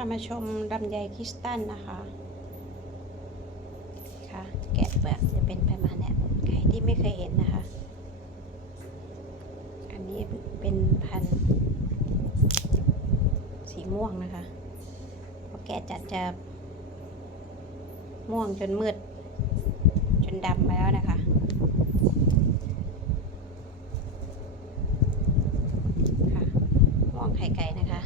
รามาชมลำไยคริสตัลนะคะค่ะแกะเปลือกจะเป็นประมาณเนี้ยใครที่ไม่เคยเห็นนะคะ อันนี้เป็นพันธุ์สีม่วงนะคะพอแกะจัดจะม่วงจนมืด จนดำไปแล้วนะคะค่ะม่วงไข่ไก่นะคะ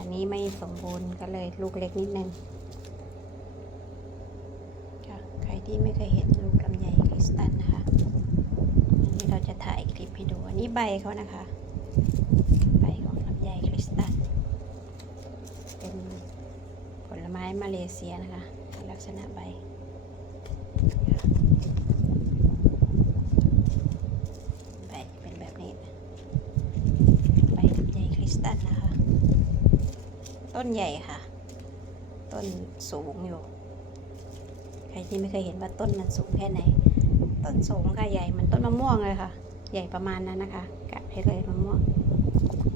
อันนี้ไม่สมบูรณ์ก็เลยลูกเล็กนิดนึงค่ะใครที่ไม่เคยเห็นลูกลำไยคริสตัลนะคะอันนี้เราจะถ่ายคลิปให้ดูอันนี้ใบเขานะคะ ใบของลำไยคริสตัลเป็นผลไม้มาเลเซียนะคะ ลักษณะใบใบเป็นแบบนี้ ใบลำไยคริสตัลนะคะ ต้นใหญ่ค่ะ ต้นสูงอยู่ ใครที่ไม่เคยเห็นว่าต้นมันสูงแค่ไหน ต้นสูงค่ะใหญ่มันต้นมะม่วงเลยค่ะ ใหญ่ประมาณนั้นนะคะกะให้เลยมะม่วง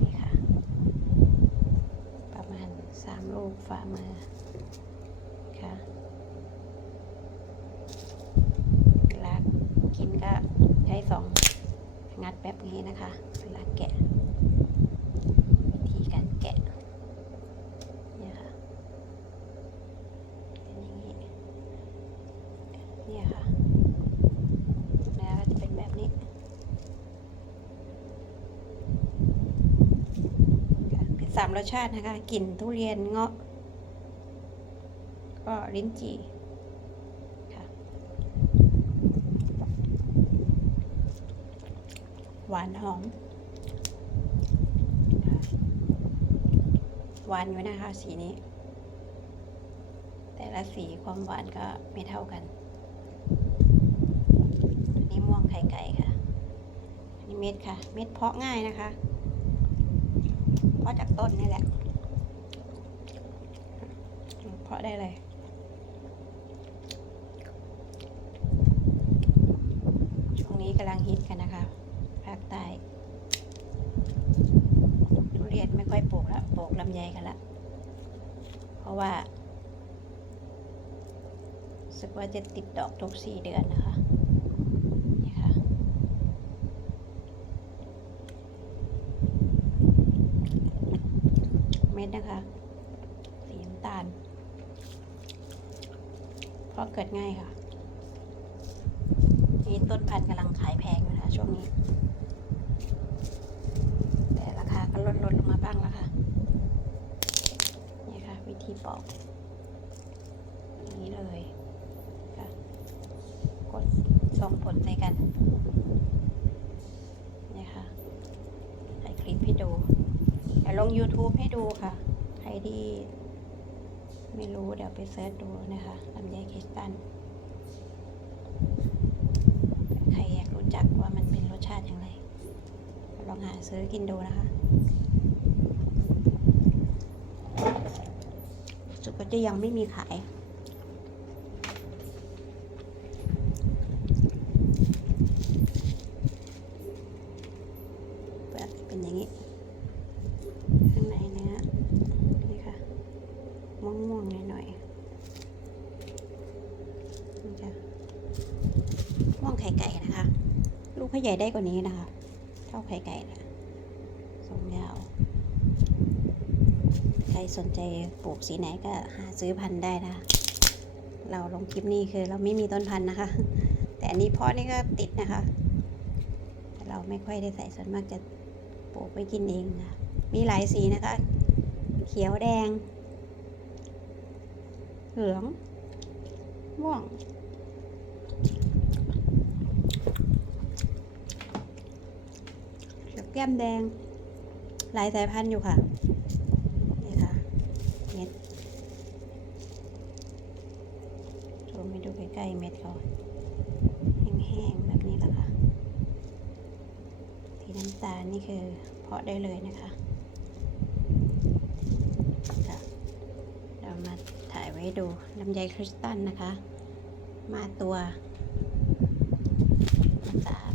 นี่ค่ะ ประมาณสามลูกฝ่ามือค่ะเวลากินก็ใช้สองงัดแบบนี้นะคะเวลาแกะ วิธีการแกะเนี่ยค่ะเป็นอย่างนี้เนี่ยค่ะแล้วก็จะเป็นแบบนี้ค่ะเป็น สามรสชาตินะคะกลิ่นทุเรียนเงาะก็ลิ้นจี่ค่ะหวานหอมหวานอยู่นะคะสีนี้ แต่ละสีความหวานก็ไม่เท่ากันอันนี้ม่วงไข่ไก่ค่ะอันนี้เม็ดค่ะ เม็ดเพาะง่ายนะคะ เพราะจากต้นนี่แหละ เพราะได้เลยช่วงนี้กำลังฮิตกันนะคะ ภาคใต้ทุเรียนไม่ค่อยปลูกแล้วปลูกลำไยกันละเพราะว่าสึกว่าจะติดดอกทุกสี่เดือนนะคะ นี่ค่ะ เม็ดนะคะ สีน้ำตาล เพราะเกิดง่ายค่ะ นี่ต้นพันธุ์กำลังขายแพงอยู่นะคะช่วงนี้ แต่ราคาก็ลดลดลงมาบ้างแล้วค่ะ นี่ค่ะวิธีปอกอย่างนี้เลยค่ะ กดส่งผลในกันนี่ค่ะถ่ายคลิปให้ดู ลง YouTube ให้ดูค่ะ ใครที่ไม่รู้เดี๋ยวไปเซิร์ชดูนะคะลำไยคริสตัน ใครอยากรู้จักว่ามันเป็นรสชาติอย่างไร ลองหาซื้อกินดูนะคะ สุดก็จะยังไม่มีขาย เปลือกเป็นอย่างนี้ ข้างในเนื้อนี่ค่ะ ม่วงๆหน่อยๆนี่จะ ม่วงไข่ไก่นะคะ ลูกเขาใหญ่ได้กว่านี้นะคะ เท่าไข่ไก่นะทรงยาว ใครสนใจปลูกสีไหนก็หาซื้อพันธุ์ได้นะคะเราลงคลิปนี้คือเราไม่มีต้นพันธุ์นะคะ แต่อันนี้เพาะนี่ก็ติดนะคะ เราไม่ค่อยได้ใส่ส่วนมากจะปลูกไว้กินเองนะมีหลายสีนะคะ เขียวแดง เหลือง ม่วง เขียว แก้มแดง หลายสายพันธุ์อยู่ค่ะ นี่ค่ะ เม็ดชมไปดูใกล้ๆเม็ดเขาแห้งๆแบบนี้แหละค่ะ สีน้ำตาลนี่คือเพาะได้เลยนะคะค่ะเรามาถ่ายไว้ดูลำไยคริสตัลนะคะ มาตัวภาษาล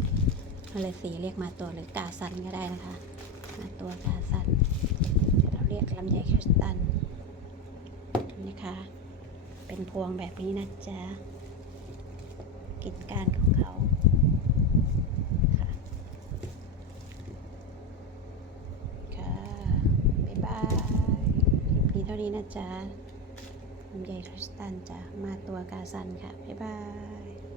มาเลเซียเรียกมาตัวหรือกาซันก็ได้นะคะ มาตัวกาซันเราเรียกลำไยคริสตัลนะคะ เป็นพวงแบบนี้นะจ๊ะกิจการของเขาค่ะค่ะบ๊ายบายคลิปนี้เท่านี้นะจ๊ะลำไยคริสตันจ้ะมาตัวกาซันค่ะบ๊ายบาย